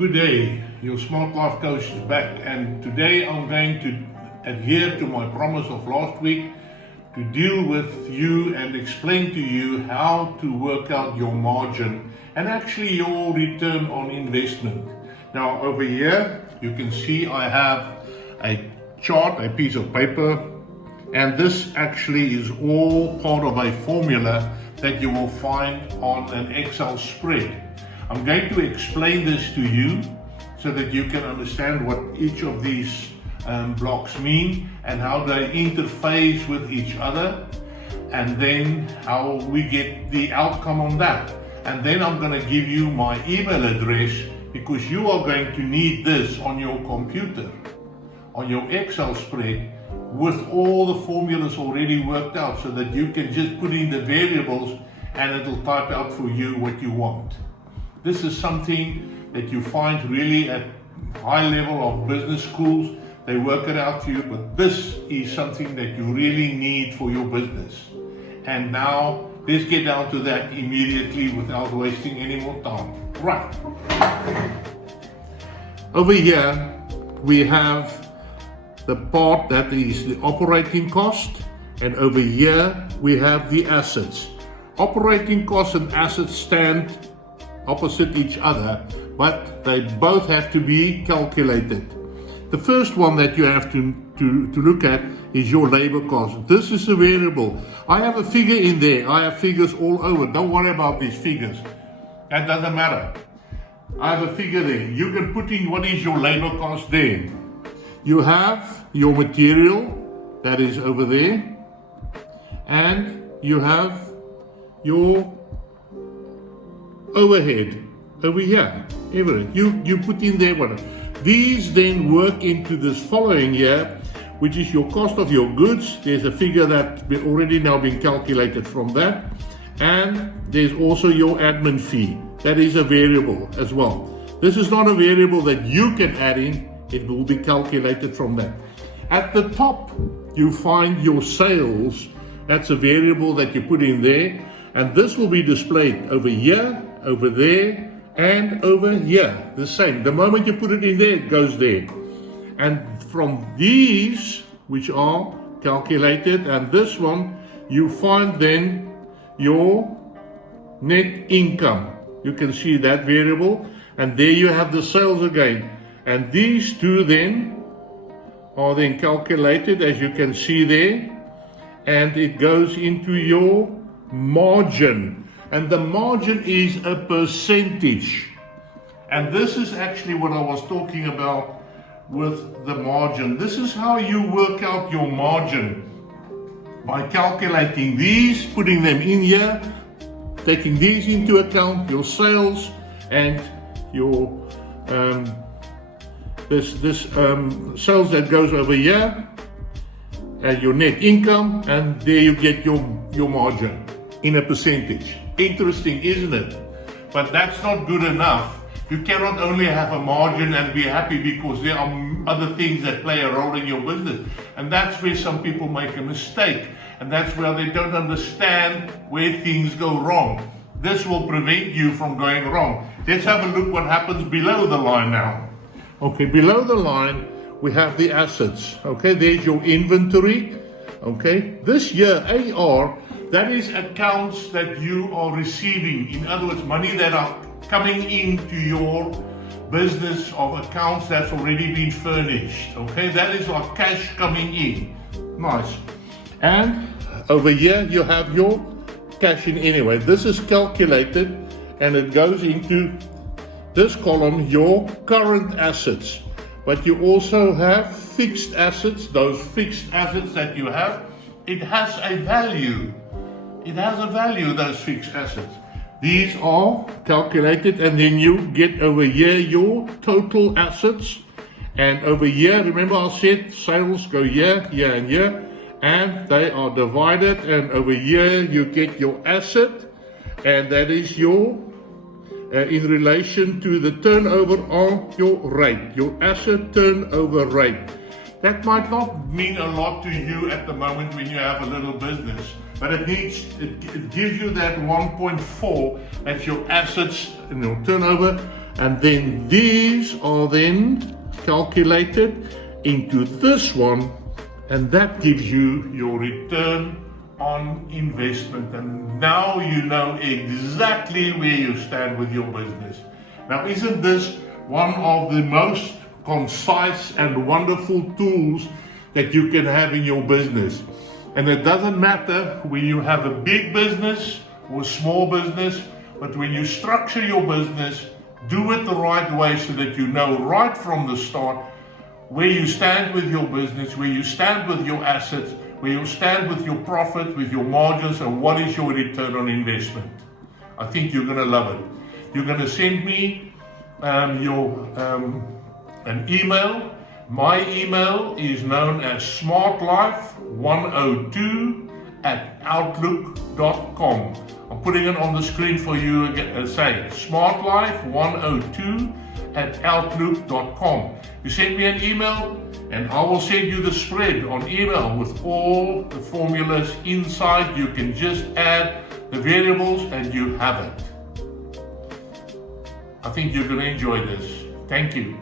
Good day, your Smart Life Coach is back, and today I'm going to adhere to my promise of last week to deal with you and explain to you how to work out your margin and actually your return on investment. Now over here you can see I have a chart, a piece of paper, and this actually is all part of a formula that you will find on an Excel spread. I'm going to explain this to you so that you can understand what each of these blocks mean and how they interface with each other, and then how we get the outcome on that. And then I'm going to give you my email address, because you are going to need this on your computer, on your Excel spread, with all the formulas already worked out, so that you can just put in the variables and it'll type out for you what you want. This is something that you find really at high level of business schools. They work it out for you, but this is something that you really need for your business. And now let's get down to that immediately without wasting any more time. Right. Over here we have the part that is the operating cost, and over here we have the assets. Operating costs and assets stand opposite each other, but they both have to be calculated. The first one that you have to look at is your labor cost. This is a variable. I have a figure in there. I have figures all over. Don't worry about these figures. That doesn't matter. I have a figure there. You can put in what is your labor cost there. You have your material, that is over there, and you have your overhead over here. Everything you put in there. These then work into this following here, which is your cost of your goods. There's a figure that already now been calculated from that, and there's also your admin fee. That is a variable as well. This is not a variable that you can add in. It will be calculated from that. At the top you find your sales. That's a variable that you put in there, and this will be displayed over here, over there, and over here. The same. The moment you put it in there, it goes there. And from these, which are calculated, and this one, you find then your net income. You can see that variable, and there you have the sales again. And these two then are then calculated, as you can see there, and it goes into your margin. And the margin is a percentage. And this is actually what I was talking about with the margin. This is how you work out your margin, by calculating these, putting them in here, taking these into account, your sales and your sales that goes over here, and your net income, and there you get your margin in a percentage. Interesting, isn't it? But that's not good enough. You cannot only have a margin and be happy, because there are other things that play a role in your business. And that's where some people make a mistake. And that's where they don't understand where things go wrong. This will prevent you from going wrong. Let's have a look what happens below the line now. Okay, below the line we have the assets. Okay, there's your inventory. Okay, this year AR, that is accounts that you are receiving. In other words, money that are coming into your business, of accounts that's already been furnished. Okay, that is like cash coming in. Nice. And over here you have your cash in anyway. This is calculated, and it goes into this column, your current assets. But you also have fixed assets. Those fixed assets that you have, it has a value. It has a value, those fixed assets. These are calculated, and then you get over here your total assets. And over here, remember I said sales go here, here, and here, and they are divided. And over here you get your asset, and that is your in relation to the turnover of your rate, your asset turnover rate. That might not mean a lot to you at the moment when you have a little business, but it gives you that 1.4, that's your assets and your turnover And then these are then calculated into this one, and that gives you your return on investment. And now you know exactly where you stand with your business. Now, isn't this one of the most concise and wonderful tools that you can have in your business? And it doesn't matter whether you have a big business or a small business, but when you structure your business, do it the right way so that you know right from the start where you stand with your business, where you stand with your assets, where you stand with your profit, with your margins, and what is your return on investment. I think you're going to love it. You're going to send me an email. My email is known as smartlife102@outlook.com. I'm putting it on the screen for you again. Say smartlife102@outlook.com. You send me an email and I will send you the spread on email with all the formulas inside. You can just add the variables and you have it. I think you're going to enjoy this. Thank you.